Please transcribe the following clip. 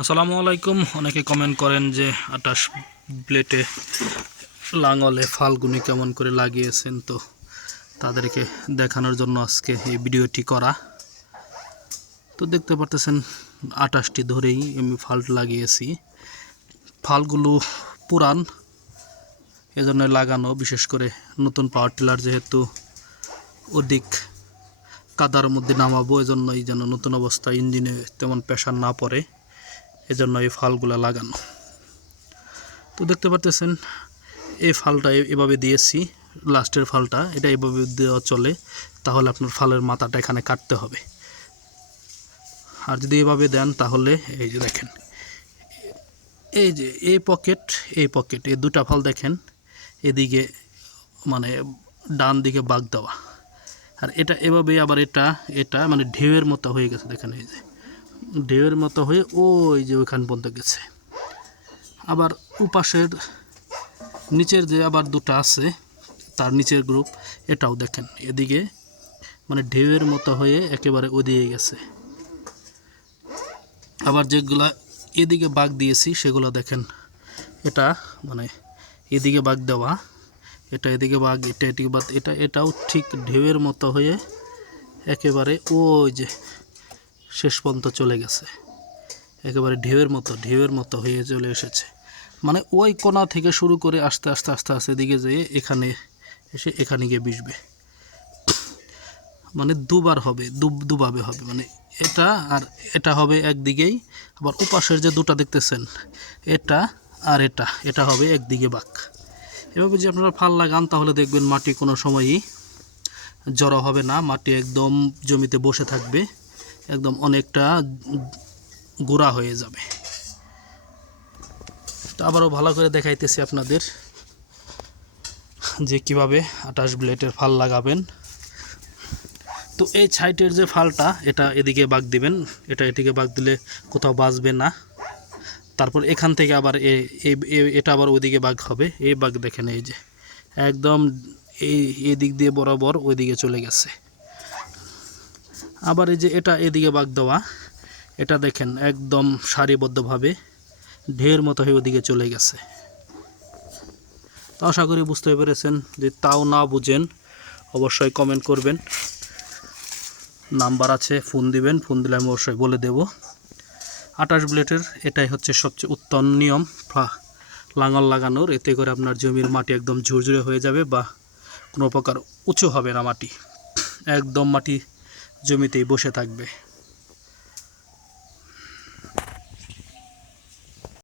আসসালামু আলাইকুম। অনেকে কমেন্ট করেন যে আটাশ ব্লেটে লাঙলে ফালগুনি কেমন করে লাগিয়েছেন তো তাদেরকে দেখানোর জন্য আজকে এই ভিডিওটি করা। তো দেখতে পারতেছেন, আটাশটি ধরেই আমি ফাল লাগিয়েছি। ফালগুলো পুরান, এজন্য লাগানো, বিশেষ করে নতুন পাওয়ার টিলার যেহেতু অধিক কাদার মধ্যে নামাবো, এজন্যই যেন নতুন অবস্থায় ইঞ্জিনে তেমন প্রেশার না পড়ে। এজন্য এই ফালগুলো লাগানো। তো দেখতে পারতেছেন, এই ফালটা এভাবে দিয়েছি, লাস্টের ফালটা, এটা এভাবে দেওয়া চলে, তাহলে আপনার ফালের মাথাটা এখানে কাটতে হবে। আর যদি এভাবে দেন, তাহলে এই যে দেখেন, এই যে এই পকেট এই পকেট, এই দুটা ফাল দেখেন, এদিকে মানে ডান দিকে বাগ দেওয়া। আর এটা এভাবে আবার এটা এটা মানে ঢেউয়ের মতো হয়ে গেছে, দেখেন এই যে। ঢেউয়ের মতো হয়ে ওই যে ওইখান পর্যন্ত গেছে। আবার উপাসের নিচের যে আবার দুটো আছে, তার নিচের গ্রুপ এটাও দেখেন, এদিকে মানে ঢেউয়ের মতো হয়ে একেবারে ওদিকে গেছে। আবার যেগুলা এদিকে বাঘ দিয়েছি, সেগুলো দেখেন, এটা মানে এদিকে বাঘ দেওয়া, এটা এদিকে বাঘ, এটা এদিকে বাঘ, এটা এটাও ঠিক ঢেউয়ের মতো হয়ে একেবারে ওই যে শেষ পর্যন্ত চলে গেছে। একেবারে ঢেউয়ের মতো ঢেউয়ের মতো হয়ে চলে এসেছে। মানে ওই কোণা থেকে শুরু করে আস্তে আস্তে আস্তে আস্তে দিকে যেয়ে এখানে এসে এখানে গিয়ে বিষবে মানে দুবার হবে, দু, দুভাবে হবে। মানে এটা আর এটা হবে একদিকেই, আবার উপাসের যে দুটা দেখতেছেন, এটা আর এটা এটা হবে একদিকে বাক। এভাবে যে আপনারা ফাল লাগান, তাহলে দেখবেন মাটি কোনো সময়ই জড়ো হবে না। মাটি একদম জমিতে বসে থাকবে। একদম অনেকটা গুঁড়া হয়ে যাবে। তো আবারও ভালো করে দেখাইতেছি আপনাদের যে কীভাবে আটাশ ব্লেডের ফাল লাগাবেন। তো এই সাইটের যে ফালটা, এটা এদিকে বাগ দিবেন। এটা এদিকে বাগ দিলে কোথাও বাঁচবে না। তারপর এখান থেকে আবার এটা আবার ওইদিকে বাঘ হবে। এই বাঘ দেখেন এই যে, একদম এই, এদিক দিয়ে বরাবর ওইদিকে চলে গেছে। আবার এই যে এটা এদিকে বাগ দেওয়া, এটা দেখেন একদম সারিবদ্ধভাবে ঢের মতো হয়ে ওদিকে চলে গেছে। তো আশা করি বুঝতে পেরেছেন যে তাও না বুঝেন, অবশ্যই কমেন্ট করবেন। নাম্বার আছে, ফোন দিবেন, ফোন দিলে আমি অবশ্যই বলে দেব। আটাশ ব্লেডের এটাই হচ্ছে সবচেয়ে উত্তম নিয়ম লাঙল লাগানোর। এতে করে আপনার জমির মাটি একদম ঝুরঝুরে হয়ে যাবে বা কোনো প্রকার উঁচু হবে না মাটি। একদম মাটি জমিতেই বসে থাকবে।